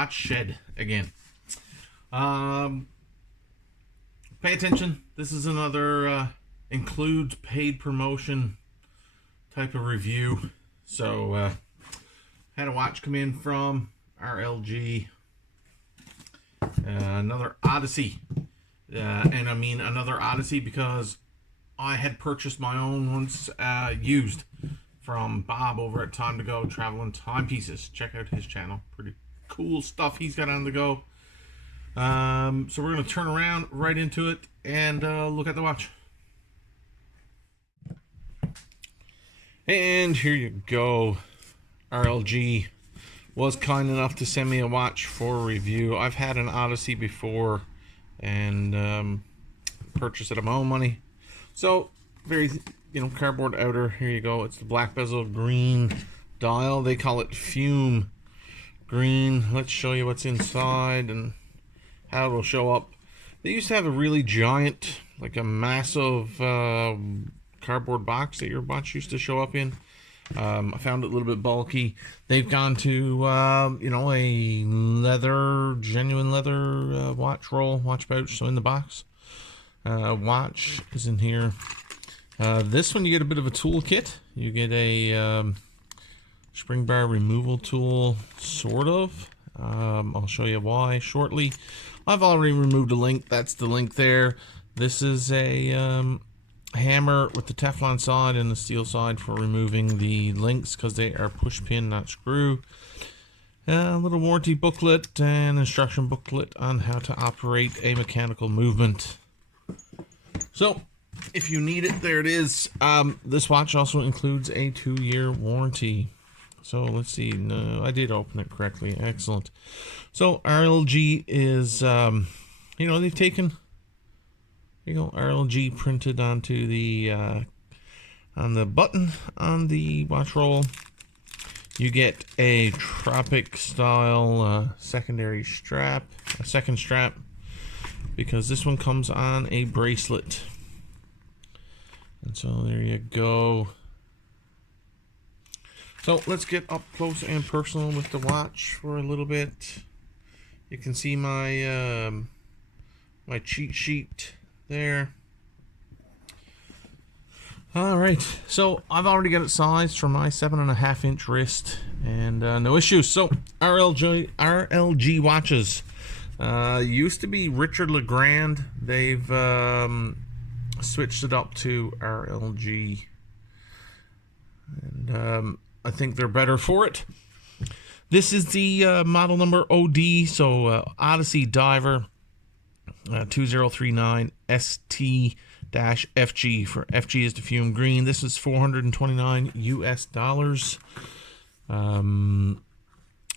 watch shed again. Pay attention. This is another includes paid promotion type of review. So had a watch come in from RLG, another Odyssey, and I mean another Odyssey because I had purchased my own once used from Bob over at Time to Go Traveling Timepieces. Check out his channel. Pretty cool stuff he's got on the go. So we're going to turn around right into it and look at the watch. And here you go. RLG was kind enough to send me a watch for review. I've had an Odyssey before and purchased it of my own money. So very, cardboard outer. Here you go. It's the black bezel green dial. They call it fume green. Let's show you what's inside and how it will show up. They used to have a really giant, like a massive cardboard box that your watch used to show up in. I found it a little bit bulky. They've gone to a leather, genuine leather watch pouch. So in the box, watch is in here. This one you get a bit of a tool kit. You get a spring bar removal tool, sort of. I'll show you why shortly. I've already removed a link. That's the link there. This is a hammer with the Teflon side and the steel side for removing the links because they are push pin, not screw. A little warranty booklet and instruction booklet on how to operate a mechanical movement. So if you need it, there it is. This watch also includes a 2-year warranty. So let's see. No, I did open it correctly. Excellent. So RLG is, they've taken, RLG printed onto the, on the button on the watch roll. You get a Tropic style secondary strap, a second strap, because this one comes on a bracelet. And so there you go. So let's get up close and personal with the watch for a little bit. You can see my my cheat sheet there. All right, so I've already got it sized for my 7.5-inch wrist, and no issues. So RLG watches used to be Richard Legrand. They've switched it up to RLG, and I think they're better for it. This is the model number OD, so Odyssey Diver 2039 ST-FG, for FG is the fume green. This is $429 US,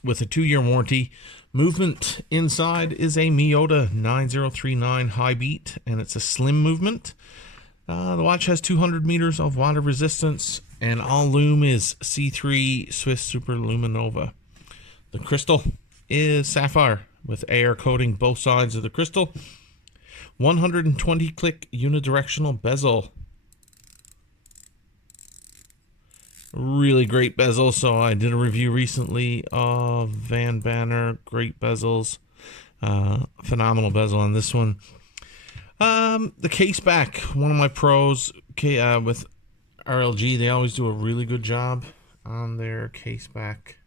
with a 2-year warranty. Movement inside is a Miyota 9039 high beat, and it's a slim movement. The watch has 200 meters of water resistance, and all lume is C3 Swiss Super Luminova. The crystal is sapphire with air coating both sides of the crystal. 120 click unidirectional bezel. Really great bezel. So I did a review recently of Van Banner. Great bezels. Phenomenal bezel on this one. The case back, one of my pros with RLG, they always do a really good job on their case back.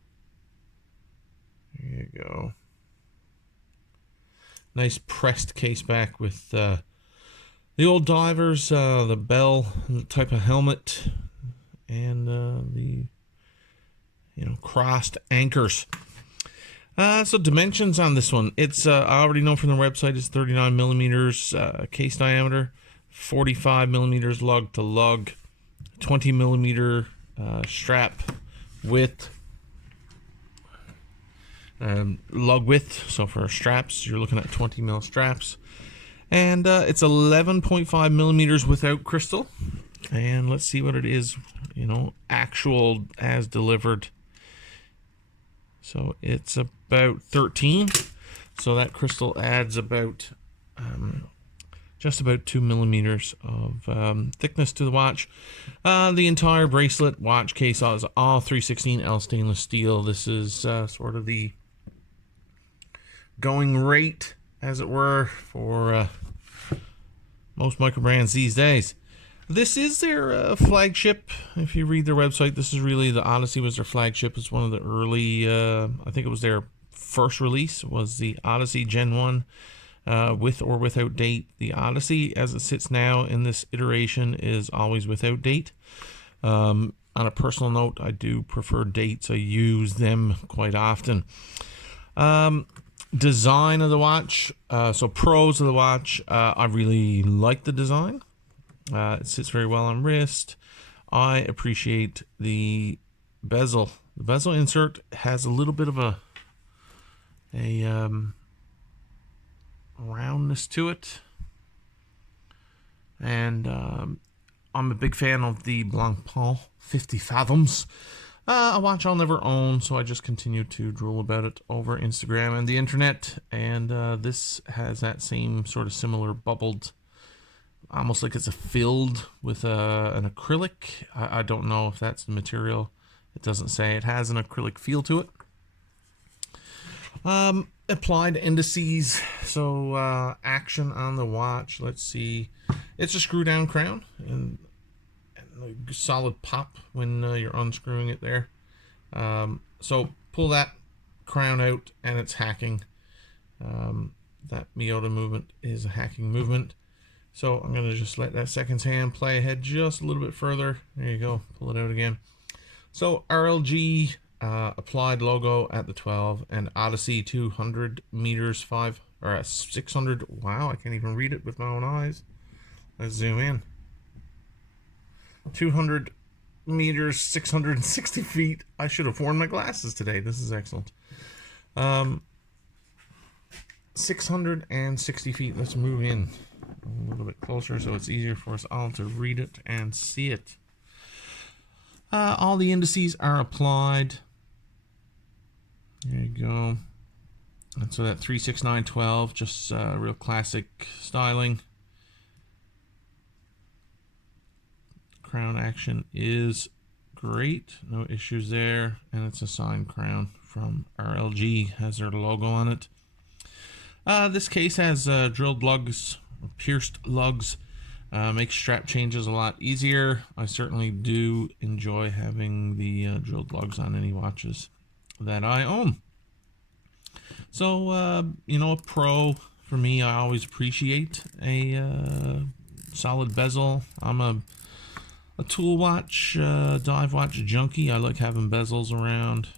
There you go. Nice pressed case back with the old divers, the bell type of helmet, and the crossed anchors. So dimensions on this one, it's I already know from the website it's 39 millimeters case diameter, 45 millimeters lug to lug, 20 millimeter strap width, lug width. So for straps, you're looking at 20 mil straps, and it's 11.5 millimeters without crystal. And let's see what it is, actual as delivered. So it's about 13. So that crystal adds about just about 2 millimeters of thickness to the watch. The entire bracelet watch case is all 316L stainless steel. This is sort of the going rate, as it were, for most micro brands these days. This is their flagship. If you read their website, this is really, the Odyssey was their flagship. It's one of the early, I think it was their first release, was the Odyssey Gen 1, with or without date. The Odyssey, as it sits now in this iteration, is always without date. On a personal note, I do prefer dates. I use them quite often. Design of the watch, so pros of the watch, I really like the design. It sits very well on wrist. I appreciate the bezel. The bezel insert has a little bit of a roundness to it, and I'm a big fan of the Blancpain 50 Fathoms. A watch I'll never own, so I just continue to drool about it over Instagram and the internet. And this has that same sort of similar bubbled, almost like it's filled with an acrylic. I don't know if that's the material. It doesn't say. It has an acrylic feel to it. Applied indices. So action on the watch. Let's see. It's a screw down crown and a solid pop when you're unscrewing it there. So pull that crown out and it's hacking. That Miyota movement is a hacking movement. So I'm going to just let that seconds hand play ahead just a little bit further. There you go. Pull it out again. So RLG applied logo at the 12, and Odyssey 200 meters 600. Wow, I can't even read it with my own eyes. Let's zoom in. 200 meters, 660 feet. I should have worn my glasses today. This is excellent. 660 feet. Let's move in a little bit closer so it's easier for us all to read it and see it. All the indices are applied. There you go. And so that 36912, just real classic styling. Crown action is great, no issues there, and it's a signed crown from RLG, has their logo on it. This case has drilled lugs, pierced lugs, makes strap changes a lot easier. I certainly do enjoy having the drilled lugs on any watches that I own. So, you know, a pro for me, I always appreciate a solid bezel. I'm a tool watch, dive watch junkie. I like having bezels around.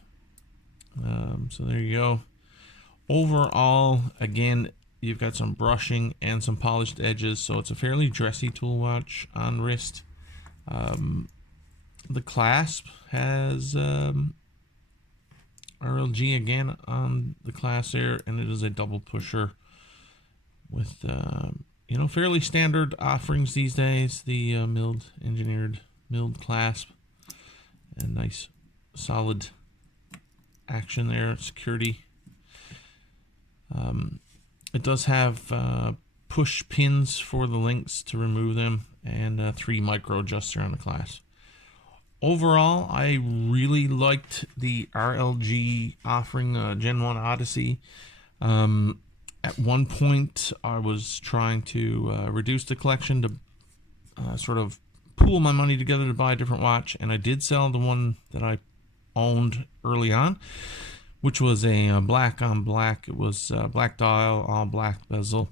So there you go. Overall, again, you've got some brushing and some polished edges, so it's a fairly dressy tool watch on wrist. The clasp has RLG again on the clasp there, and it is a double pusher with you know, fairly standard offerings these days. The engineered milled clasp, and nice solid action there, security. It does have push pins for the links to remove them, and 3 micro adjuster on the clasp. Overall, I really liked the RLG offering, Gen 1 Odyssey. At one point, I was trying to reduce the collection to sort of pool my money together to buy a different watch, and I did sell the one that I owned early on, which was a black on black. It was black dial, all black bezel.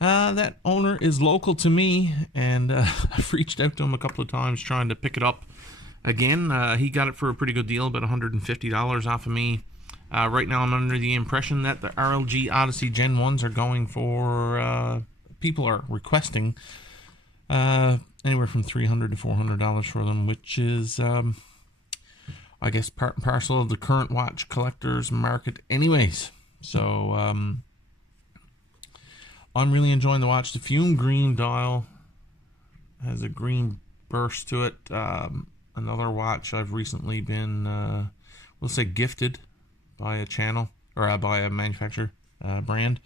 That owner is local to me, and I've reached out to him a couple of times trying to pick it up again. He got it for a pretty good deal, about $150 off of me. Right now I'm under the impression that the RLG Odyssey Gen 1s are going for, people are requesting anywhere from $300 to $400 for them, which is, I guess, part and parcel of the current watch collectors market anyways. So I'm really enjoying the watch. The fume green dial has a green burst to it. Another watch I've recently been, we'll say, gifted by a channel, or by a manufacturer brand.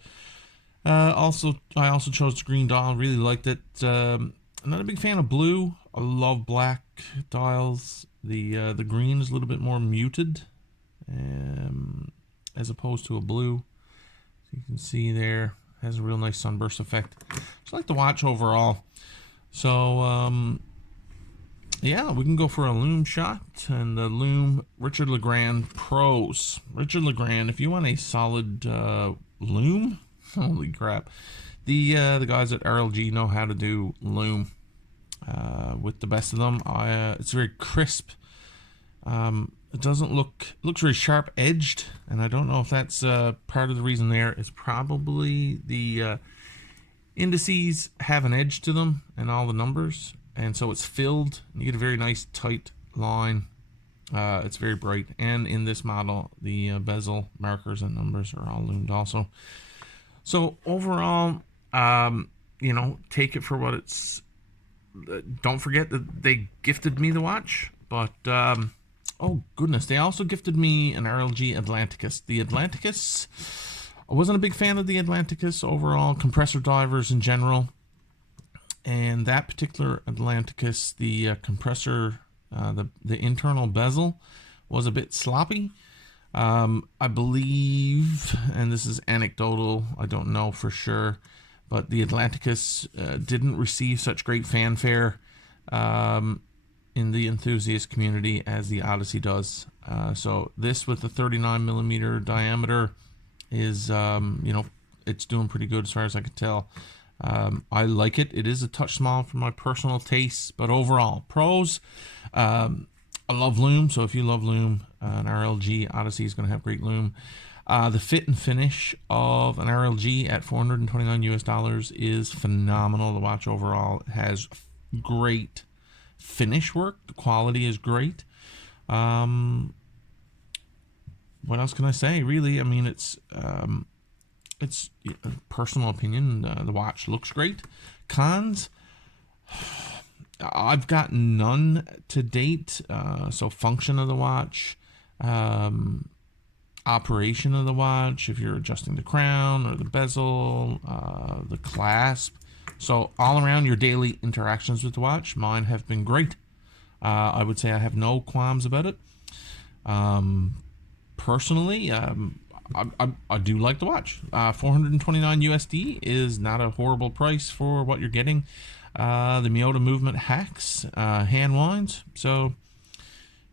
I also chose the green dial. Really liked it. Not a big fan of blue. I love black dials. The green is a little bit more muted, as opposed to a blue. You can see there, has a real nice sunburst effect. Just like the watch overall. So, yeah, we can go for a Lume shot, and the Lume Richard Legrand Pros. Richard Legrand, if you want a solid Lume, holy crap. The guys at RLG know how to do Lume with the best of them. It's very crisp. It doesn't looks very sharp edged, and I don't know if that's part of the reason there. It's probably the indices have an edge to them and all the numbers, and so it's filled. You get a very nice tight line. It's very bright, and in this model the bezel markers and numbers are all lumed also. So overall, you know, take it for what it's. Don't forget that they gifted me the watch, but oh goodness, they also gifted me an RLG Atlanticus. The Atlanticus, I wasn't a big fan of the Atlanticus overall, compressor divers in general, and that particular Atlanticus, the compressor, the internal bezel was a bit sloppy. I believe, and this is anecdotal, I don't know for sure, but the Atlanticus didn't receive such great fanfare in the enthusiast community as the Odyssey does. So this with the 39mm diameter is, you know, it's doing pretty good as far as I can tell. I like it. It is a touch small for my personal tastes, but overall, pros, I love Lume, so if you love Lume, an RLG Odyssey is going to have great Lume. The fit and finish of an RLG at $429 US is phenomenal. The watch overall has great finish work. The quality is great. What else can I say? Really, I mean, it's a personal opinion. The watch looks great. Cons, I've got none to date. So function of the watch, operation of the watch, if you're adjusting the crown or the bezel, the clasp. So all around your daily interactions with the watch, mine have been great. I would say I have no qualms about it. Personally, I do like the watch. $429 USD is not a horrible price for what you're getting. The Miyota movement hacks, hand winds, so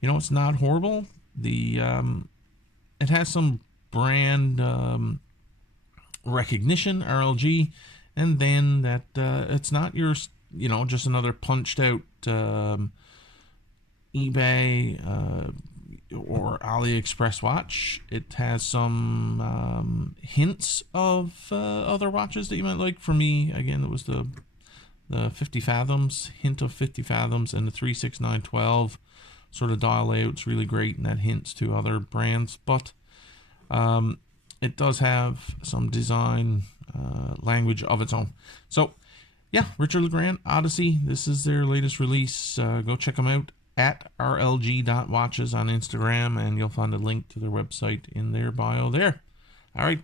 you know it's not horrible. The it has some brand recognition, RLG, and then that it's not your, you know, just another punched out eBay or AliExpress watch. It has some hints of other watches that you might like. For me, again, it was the 50 fathoms, hint of 50 fathoms, and the 36912 sort of dial layout's really great, and that hints to other brands, but it does have some design language of its own. So yeah, Richard Legrand Odyssey, this is their latest release. Go check them out at rlg.watches on Instagram, and you'll find a link to their website in their bio there. All right.